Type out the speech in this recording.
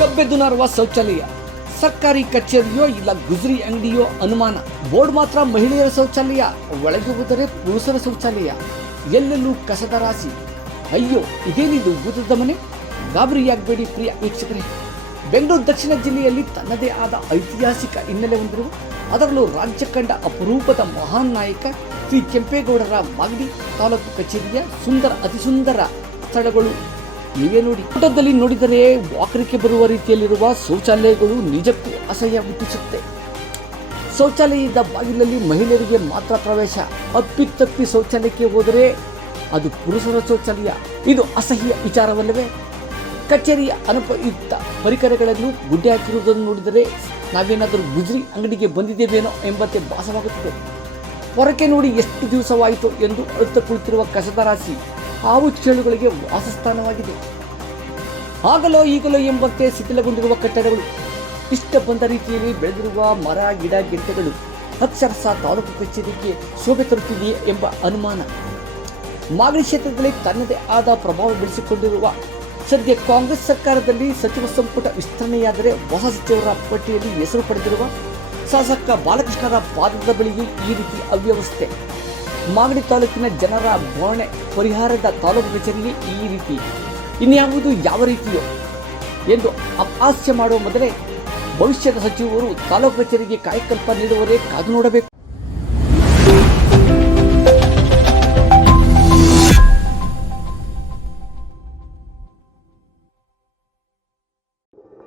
ಗಬ್ಬೆದ್ದು ನಾರುವ ಶೌಚಾಲಯ ಸರ್ಕಾರಿ ಕಚೇರಿಯೋ ಇಲ್ಲ ಗುಜರಿ ಅಂಗಡಿಯೋ ಅನುಮಾನ. ಬೋರ್ಡ್ ಮಾತ್ರ ಮಹಿಳೆಯರ ಶೌಚಾಲಯ, ಒಳಗೆ ಹೋದರೆ ಪುರುಷರ ಶೌಚಾಲಯ. ಎಲ್ಲೆಲ್ಲೂ ಕಸದ ರಾಶಿ. ಅಯ್ಯೋ, ಇದೇನಿದು ಭೂತದ ಮನೆ? ಗಾಬರಿಯಾಗಬೇಡಿ ಪ್ರಿಯ ವೀಕ್ಷಕರೇ. ಬೆಂಗಳೂರು ದಕ್ಷಿಣ ಜಿಲ್ಲೆಯಲ್ಲಿ ತನ್ನದೇ ಆದ ಐತಿಹಾಸಿಕ ಹಿನ್ನೆಲೆ ಹೊಂದಿರುವ, ಅದರಲ್ಲೂ ರಾಜ್ಯ ಕಂಡ ಅಪರೂಪದ ಮಹಾನ್ ನಾಯಕ ಶ್ರೀ ಕೆಂಪೇಗೌಡರ ಮಾಗಡಿ ತಾಲೂಕು ಕಚೇರಿಯ ಅತಿ ಸುಂದರ ಸ್ಥಳಗಳು ನೀವೇ ನೋಡಿ. ಫೋಟೋದಲ್ಲಿ ನೋಡಿದರೆ ವಾಕರಿಕೆ ಬರುವ ರೀತಿಯಲ್ಲಿರುವ ಶೌಚಾಲಯಗಳು ನಿಜಕ್ಕೂ ಅಸಹ್ಯ ಹುಟ್ಟಿಸುತ್ತೆ. ಶೌಚಾಲಯದ ಬಾಗಿಲಲ್ಲಿ ಮಹಿಳೆಯರಿಗೆ ಮಾತ್ರ ಪ್ರವೇಶ. ಅಪ್ಪಿತಪ್ಪಿ ಶೌಚಾಲಯಕ್ಕೆ ಹೋದರೆ ಅದು ಪುರುಷರ ಶೌಚಾಲಯ. ಇದು ಅಸಹ್ಯ ವಿಚಾರವಲ್ಲವೇ? ಕಚೇರಿಯ ಅನುಪಯುಕ್ತ ಪರಿಕರಗಳನ್ನು ಗುಡ್ಡೆ ಹಾಕಿರುವುದನ್ನು ನೋಡಿದರೆ ನಾವೇನಾದರೂ ಗುಜರಿ ಅಂಗಡಿಗೆ ಬಂದಿದ್ದೇವೇನೋ ಎಂಬಂತೆ ಭಾಸವಾಗುತ್ತದೆ. ಹೊರಕ್ಕೆ ನೋಡಿ ಎಷ್ಟು ದಿವಸವಾಯಿತು ಎಂದು ಅಳುತ್ತ ಕುಳಿತಿರುವ ಕಸದ ರಾಶಿ ಹಾವು ಚೇಳುಗಳಿಗೆ ವಾಸಸ್ಥಾನವಾಗಿದೆ. ಆಗಲೋ ಈಗಲೋ ಎಂಬಂತೆ ಶಿಥಿಲಗೊಂಡಿರುವ ಕಟ್ಟಡಗಳು, ಇಷ್ಟ ಬಂದ ರೀತಿಯಲ್ಲಿ ಬೆಳೆದಿರುವ ಮರ ಗಿಡ ಗೆಡ್ಡೆಗಳು ಅಕ್ಷರಶಃ ತಾಲೂಕು ಕಚೇರಿಗೆ ಶೋಭೆ ತರುತ್ತಿದೆಯೇ ಎಂಬ ಅನುಮಾನ. ಮಾಗಡಿ ಕ್ಷೇತ್ರದಲ್ಲಿ ತನ್ನದೇ ಆದ ಪ್ರಭಾವ ಬೆಳೆಸಿಕೊಂಡಿರುವ, ಸದ್ಯ ಕಾಂಗ್ರೆಸ್ ಸರ್ಕಾರದಲ್ಲಿ ಸಚಿವ ಸಂಪುಟ ವಿಸ್ತರಣೆಯಾದರೆ ಹೊಸ ಸಚಿವರ ಪಟ್ಟಿಯಲ್ಲಿ ಹೆಸರು ಪಡೆದಿರುವ ಶಾಸಕ ಬಾಲಕೃಷ್ಣರ ಪಾದದ ಬಳಿಗೆ ಈ ರೀತಿ ಅವ್ಯವಸ್ಥೆ. ಮಾಗಡಿ ತಾಲೂಕಿನ ಜನರ ಬೋಣೆ ಪರಿಹಾರದ ತಾಲೂಕು ಕಚೇರಿಗೆ ಈ ರೀತಿ, ಇನ್ಯಾವುದು ಯಾವ ರೀತಿಯೋ ಎಂದು ಅಪಹಾಸ್ಯ ಮಾಡುವ ಮೊದಲೇ ಭವಿಷ್ಯದ ಸಚಿವರು ತಾಲೂಕು ಕಚೇರಿಗೆ ಕಾಯಕಲ್ಪ ನೀಡುವವರೇ ಕಾದು ನೋಡಬೇಕು.